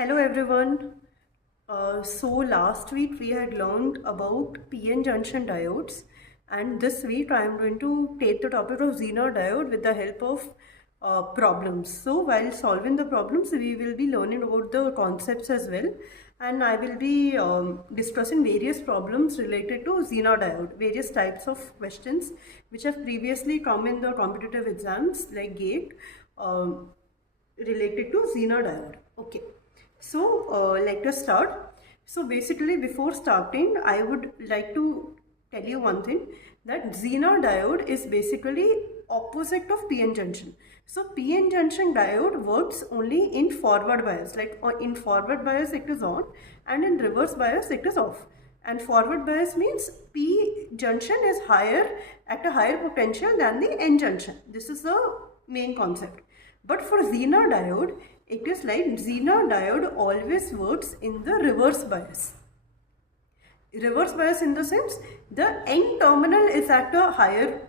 Hello everyone. So last week we had learned about PN junction diodes, and this week I am going to take the topic of Zener diode with the help of problems. So while solving the problems we will be learning about the concepts as well, and I will be discussing various problems related to Zener diode, various types of questions which have previously come in the competitive exams like GATE related to Zener diode. Okay. So let us start. So basically before starting I would like to tell you one thing, that Zener diode is basically opposite of PN junction. So PN junction diode works only in forward bias, like in forward bias it is on and in reverse bias it is off. And forward bias means P junction is higher at a higher potential than the N junction. This is the main concept. But for Zener diode, it is like Zener diode always works in the reverse bias. Reverse bias in the sense the N terminal is at a higher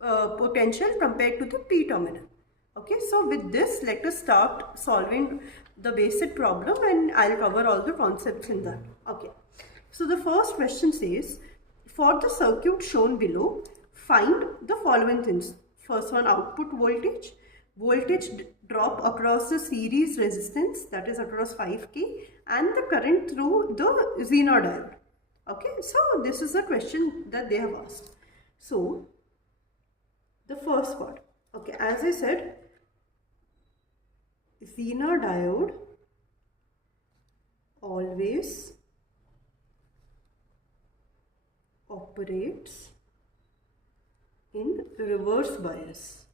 potential compared to the P terminal. Okay, so with this let us start solving the basic problem and I'll cover all the concepts in that. Okay, so the first question says, for the circuit shown below, find the following things. First one, output voltage drop across the series resistance, that is across 5K, and the current through the Zener diode. Okay, so this is the question that they have asked. So the first part, okay, as I said, Zener diode always operates in reverse bias,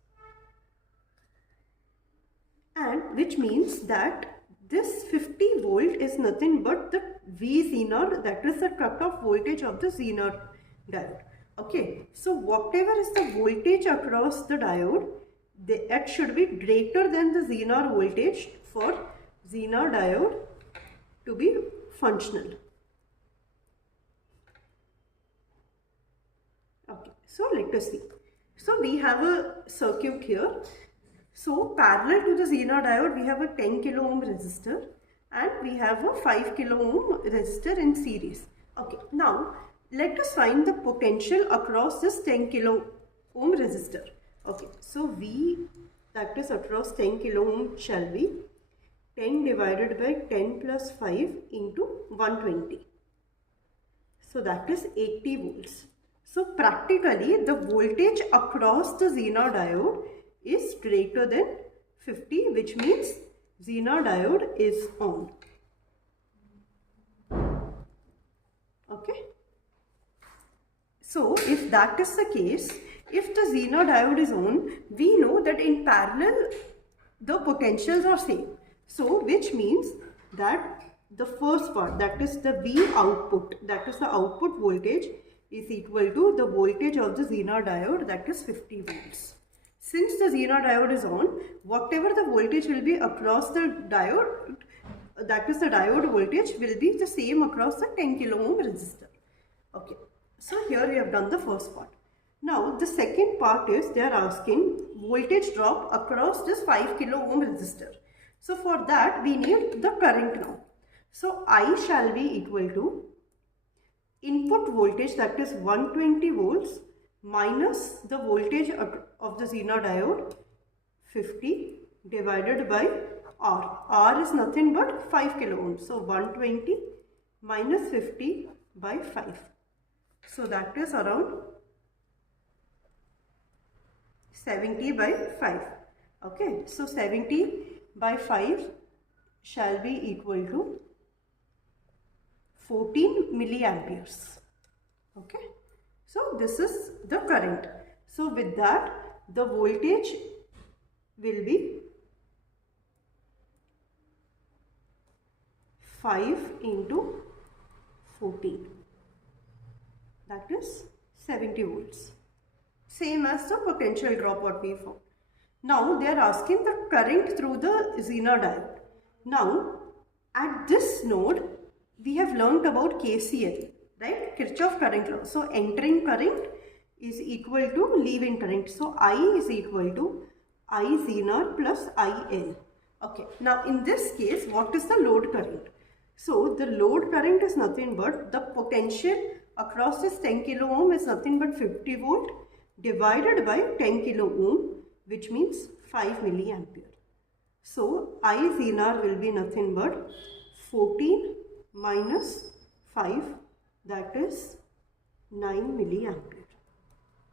and which means that this 50 volt is nothing but the V Zener, that is the cutoff voltage of the Zener diode. Okay, so whatever is the voltage across the diode, that should be greater than the Zener voltage for Zener diode to be functional. Okay, so let us see. So we have a circuit here. So parallel to the Zener diode, we have a 10 kilo ohm resistor and we have a 5 kilo ohm resistor in series. Okay, now let us find the potential across this 10 kilo ohm resistor. Okay, so V, that is across 10 kilo ohm, shall be 10 divided by 10 plus 5 into 120. So that is 80 volts. So practically the voltage across the Zener diode is greater than 50, which means Zener diode is on. Okay. So if that is the case, if the Zener diode is on, we know that in parallel the potentials are same. So which means that the first part, that is the V output, that is the output voltage, is equal to the voltage of the Zener diode, that is 50 volts. Since the Zener diode is on, whatever the voltage will be across the diode, that is the diode voltage, will be the same across the 10 kilo ohm resistor. Okay, so here we have done the first part. Now the second part is they are asking voltage drop across this 5 kilo ohm resistor. So for that we need the current now. So I shall be equal to input voltage, that is 120 volts, minus the voltage of the Zener diode 50 divided by R. R is nothing but 5 kilo ohms. So 120 minus 50 by 5. So that is around 70 by 5. Okay, so 70 by 5 shall be equal to 14 milliamperes. Okay. So this is the current. So with that the voltage will be 5 into 14, that is 70 volts. Same as the potential drop what we found. Now they are asking the current through the Zener diode. Now at this node we have learnt about KCL. Right, Kirchhoff current law. So entering current is equal to leaving current. So I is equal to I Zener plus IL. Okay, now in this case, what is the load current? So the load current is nothing but the potential across this 10 kilo ohm is nothing but 50 volt divided by 10 kilo ohm, which means 5 milliampere. So I Zener will be nothing but 14 minus 5, that is 9 milliampere.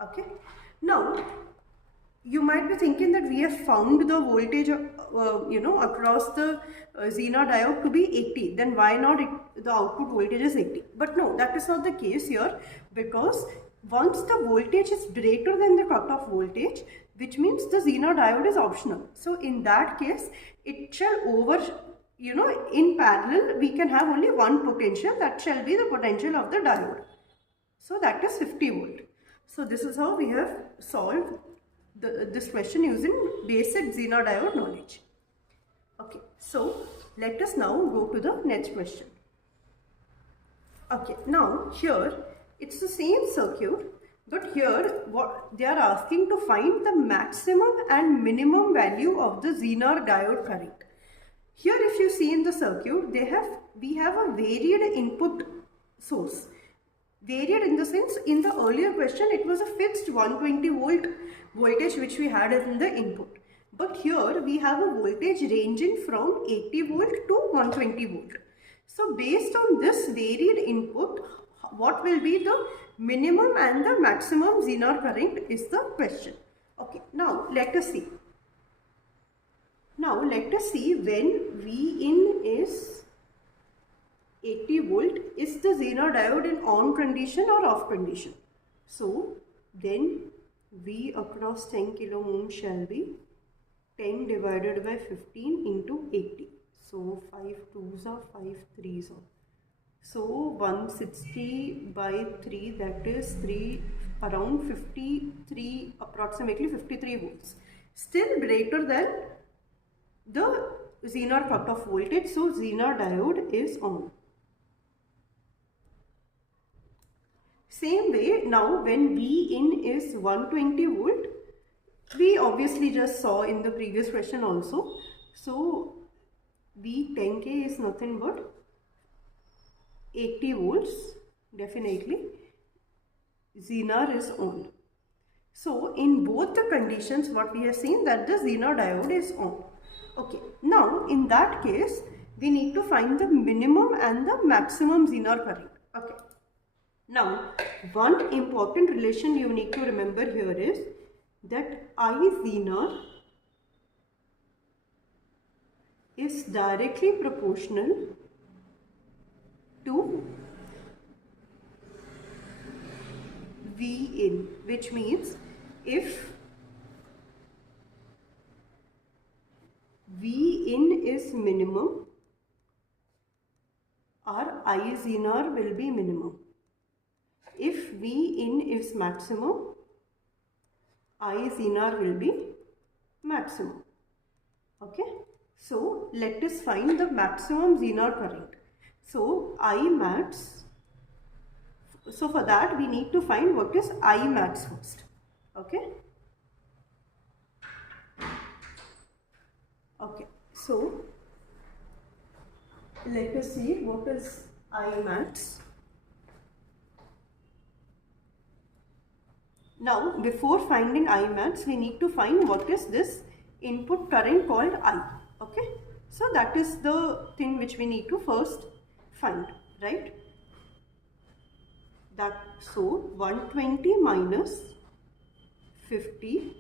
Okay, now you might be thinking that we have found the voltage across the Zener diode to be 80, then why not the output voltage is 80? But no, that is not the case here, because once the voltage is greater than the cutoff voltage, which means the Zener diode is optional. So in that case, it shall in parallel we can have only one potential, that shall be the potential of the diode. So that is 50 volt. So this is how we have solved this question using basic Zener diode knowledge. Okay, so let us now go to the next question. Okay, now here it's the same circuit, but here what they are asking to find the maximum and minimum value of the Zener diode current. Here if you see in the circuit, we have a varied input source. Varied in the sense, in the earlier question it was a fixed 120 volt voltage which we had in the input, but here we have a voltage ranging from 80 volt to 120 volt. So based on this varied input, what will be the minimum and the maximum Zener current is the question. Okay, now let us see. Now let us see when Vin is 80 volt, is the Zener diode in on condition or off condition? So then V across 10 kilo ohm shall be 10 divided by 15 into 80. So 5 2s are 5 3s are. So 160 by 3, that is around 53, approximately 53 volts. Still greater than the Zener cutoff voltage. So Zener diode is on. Same way, now when Vin is 120 volt, we obviously just saw in the previous question also. So V10K is nothing but 80 volts, definitely. Zener is on. So in both the conditions, what we have seen that the Zener diode is on. Okay, now in that case, we need to find the minimum and the maximum Zener current. Okay. Now, one important relation you need to remember here is that I Zener is directly proportional to Vin, which means if Vin is minimum, our I Zener will be minimum. If Vin is maximum, I Zener will be maximum. Okay. So let us find the maximum Zener current. So I max. So for that we need to find what is I max first. Okay. Okay. So let us see what is I max. Now, before finding I max, we need to find what is this input current called I. Okay. So that is the thing which we need to first find, right? So 120 minus 50.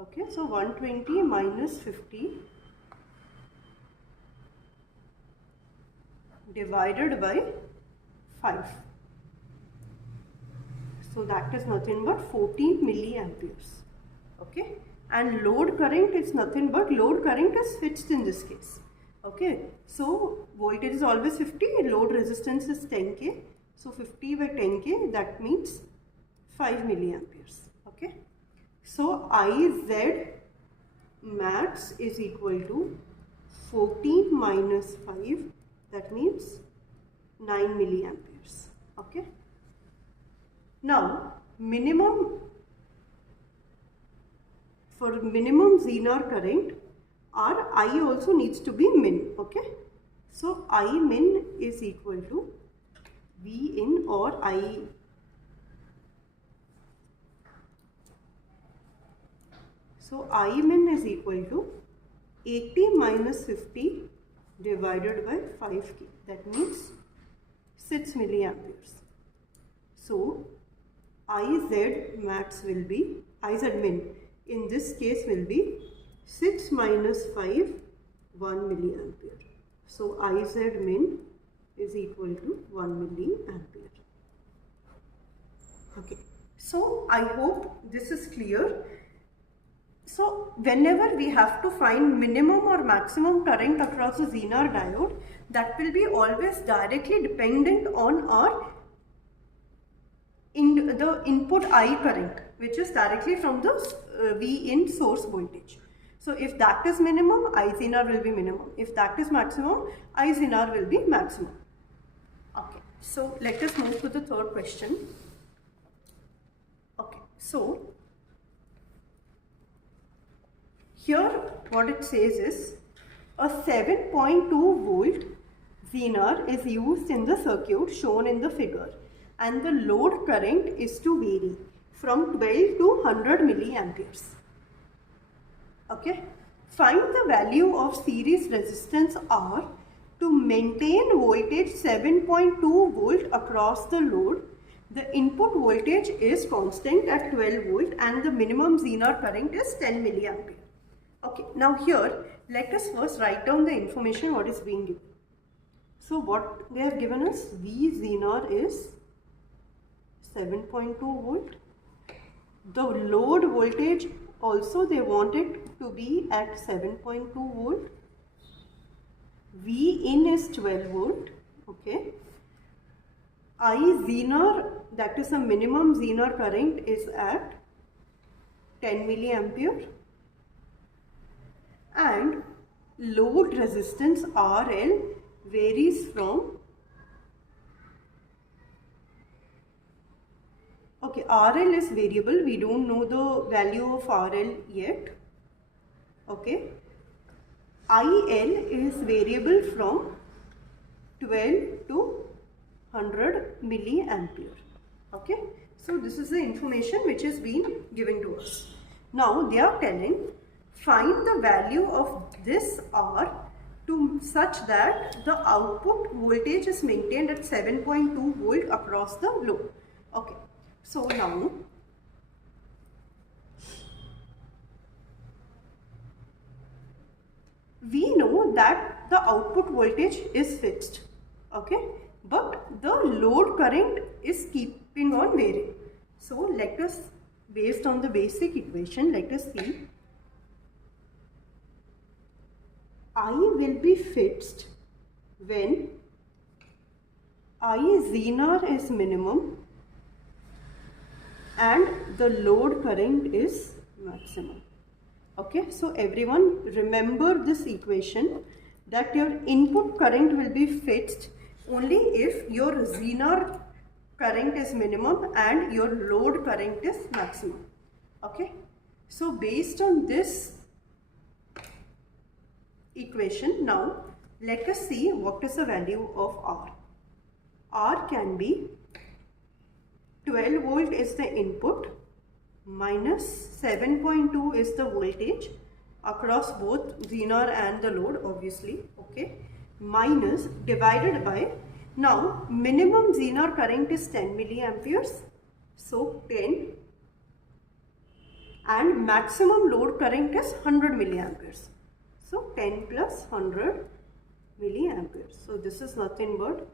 Okay. So 120 minus 50 divided by 5. So that is nothing but 14 milliamperes. Okay. And load current is nothing but, load current is fixed in this case. Okay. So voltage is always 50, load resistance is 10K. So 50 by 10K, that means 5 milliamperes. Okay. So IZ max is equal to 14 minus 5, that means 9 milliamperes. Okay. Now, minimum for minimum Zener current, our I also needs to be min. Okay, so I min is equal to V in, or I. So I min is equal to 80 minus 50 divided by 5k. That means 6 milliamperes. So IZ max will be, IZ min in this case will be 6 minus 5, 1 milliampere. So IZ min is equal to 1 milliampere. Okay, so I hope this is clear. So whenever we have to find minimum or maximum current across a Zener diode, that will be always directly dependent on our the input I current, which is directly from the V in source voltage. So if that is minimum, I Zener will be minimum. If that is maximum, I Zener will be maximum. Okay, so let us move to the third question. Okay, so here what it says is a 7.2 volt Zener is used in the circuit shown in the figure, and the load current is to vary from 12 to 100 milliamperes. Okay, find the value of series resistance R to maintain voltage 7.2 volt across the load. The input voltage is constant at 12 volt and the minimum Zener current is 10 milliampere. Okay, now here let us first write down the information what is being given. So what they have given us, V Zener is 7.2 volt. The load voltage also they want it to be at 7.2 volt. V in is 12 volt. Okay. I Zener, that is a minimum Zener current, is at 10 milliampere. And load resistance RL varies from, okay, RL is variable, we don't know the value of RL yet. Okay, IL is variable from 12 to 100 milliampere. Okay, so this is the information which is being given to us. Now they are telling, find the value of this R to such that the output voltage is maintained at 7.2 volt across the load. Okay, so now we know that the output voltage is fixed, okay, but the load current is keeping on varying. So let us, based on the basic equation, let us see. I will be fixed when I Zener is minimum and the load current is maximum. Okay, so everyone remember this equation, that your input current will be fixed only if your Zener current is minimum and your load current is maximum. Okay, so based on this equation, now let us see what is the value of R. R can be 12 volt is the input minus 7.2 is the voltage across both Zener and the load, obviously, okay, minus divided by, now minimum Zener current is 10 milliamperes, so 10, and maximum load current is 100 milliamperes. So 10 plus 100 milliamperes. So this is nothing but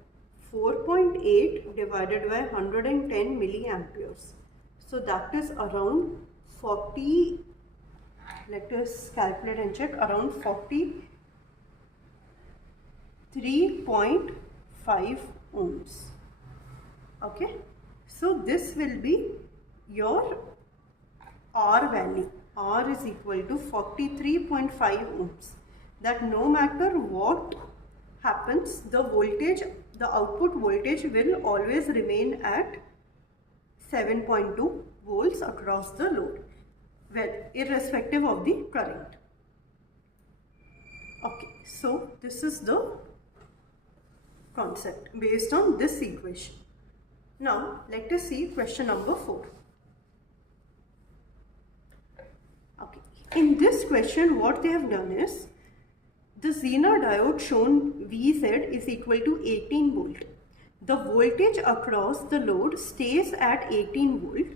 4.8 divided by 110 milliamperes. So that is around 40, let us calculate and check, around 43.5 ohms. Okay. So this will be your R value. R is equal to 43.5 ohms. That no matter what happens, the voltage, the output voltage will always remain at 7.2 volts across the load. well, irrespective of the current. Okay, so this is the concept based on this equation. Now let us see question number 4. Okay, in this question what they have done is, the Zener diode shown Vz is equal to 18 volt. The voltage across the load stays at 18 volt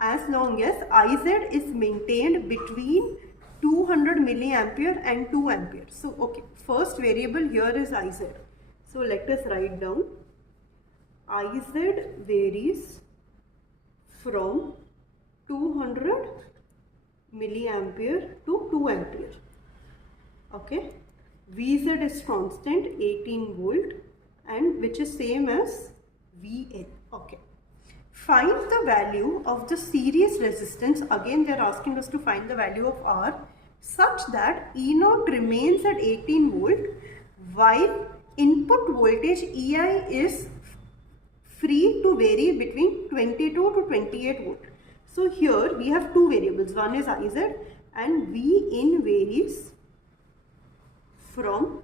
as long as Iz is maintained between 200 milliampere and 2 ampere. So okay, first variable here is Iz. So let us write down Iz varies from 200 milliampere to 2 ampere. Okay, Vz is constant 18 volt and which is same as Vn. Okay, find the value of the series resistance. Again they are asking us to find the value of R such that E0 remains at 18 volt while input voltage Ei is free to vary between 22 to 28 volt. So here we have two variables, one is Iz and Vin varies from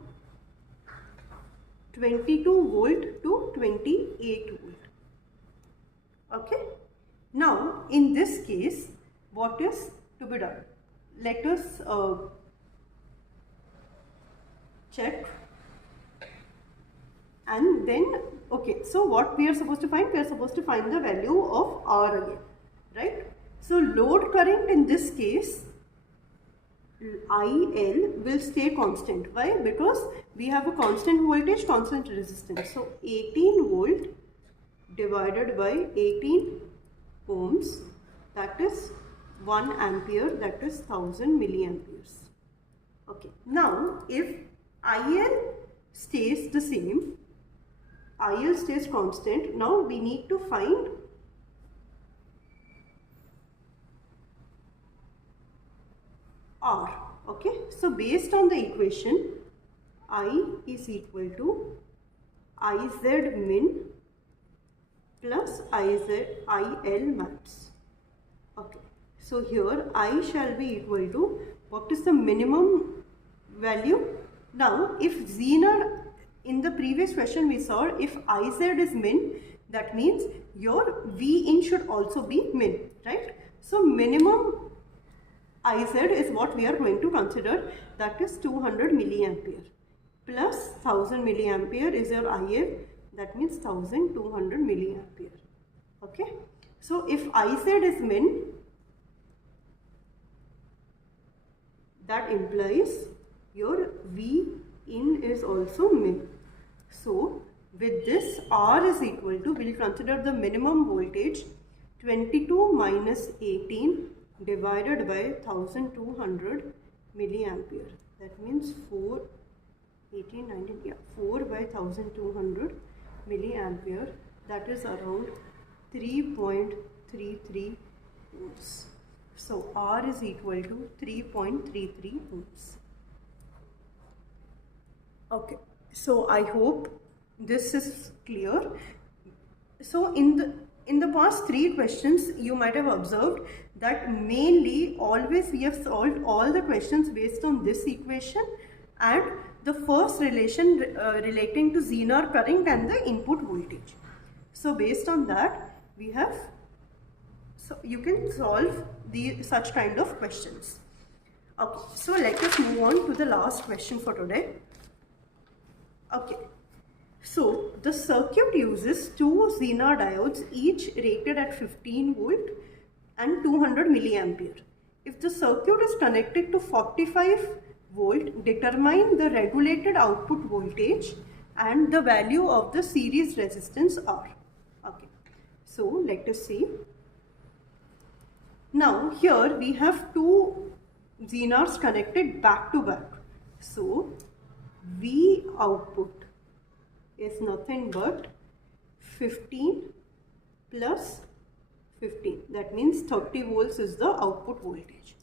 22 volt to 28 volt. Okay, now in this case what is to be done? Let us check. And then, okay, so what we are supposed to find? We are supposed to find the value of R again, right? So load current in this case, IL will stay constant. Why? Because we have a constant voltage, constant resistance. So 18 volt divided by 18 ohms, that is 1 ampere, that is 1000 milliamperes. Okay, now if IL stays the same, IL stays constant, now we need to find R. Okay, so based on the equation, I is equal to Iz min plus IL max. Okay, so here I shall be equal to, what is the minimum value? Now if Zener, in the previous question we saw, if Iz is min, that means your Vin should also be min, right? So minimum Iz is what we are going to consider, that is 200 milliampere plus 1000 milliampere is your If, that means 1200 milliampere. Okay, so if Iz is min, that implies your Vin is also min. So with this R is equal to, we will consider the minimum voltage 22 minus 18 divided by 1200 milliampere, that means 4 by 1200 milliampere, that is around 3.33 volts. So R is equal to 3.33 volts. Okay, so I hope this is clear. So in the past 3 questions you might have observed that mainly always we have solved all the questions based on this equation and the first relation relating to Zener current and the input voltage. So based on that we have, so you can solve such kind of questions. Okay, so let us move on to the last question for today. Okay, so the circuit uses 2 Zener diodes, each rated at 15 volt and 200 milliampere. If the circuit is connected to 45 volt, determine the regulated output voltage and the value of the series resistance R. Okay, so let us see. Now here we have 2 Zeners connected back to back. So V output is nothing but 15 plus 15, that means 30 volts is the output voltage.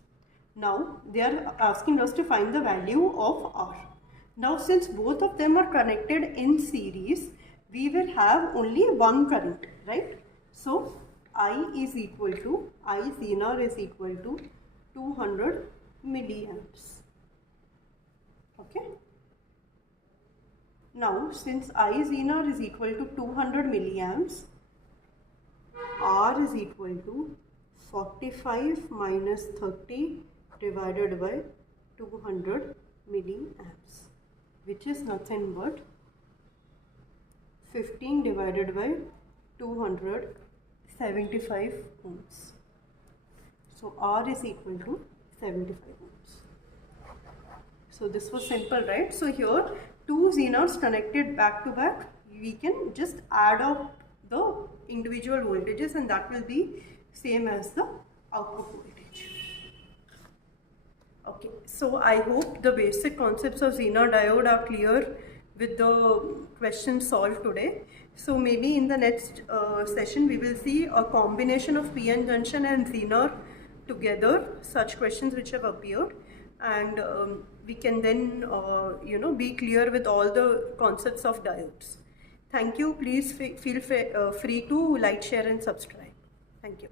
Now they are asking us to find the value of R. Now since both of them are connected in series, we will have only one current, right? So I Zener is equal to 200 milliamps. Okay. Now, since I Zener is equal to 200 milliamps, R is equal to 45 minus 30 divided by 200 milliamps, which is nothing but 15 divided by 275 ohms. So R is equal to 75 ohms. So this was simple, right? So here two Zeners connected back to back, we can just add up the individual voltages and that will be same as the output voltage. Okay, so I hope the basic concepts of Zener diode are clear with the questions solved today. So maybe in the next session we will see a combination of PN junction and Zener together, such questions which have appeared, and we can then be clear with all the concepts of diodes. Thank you. Please feel free to like, share and subscribe. Thank you.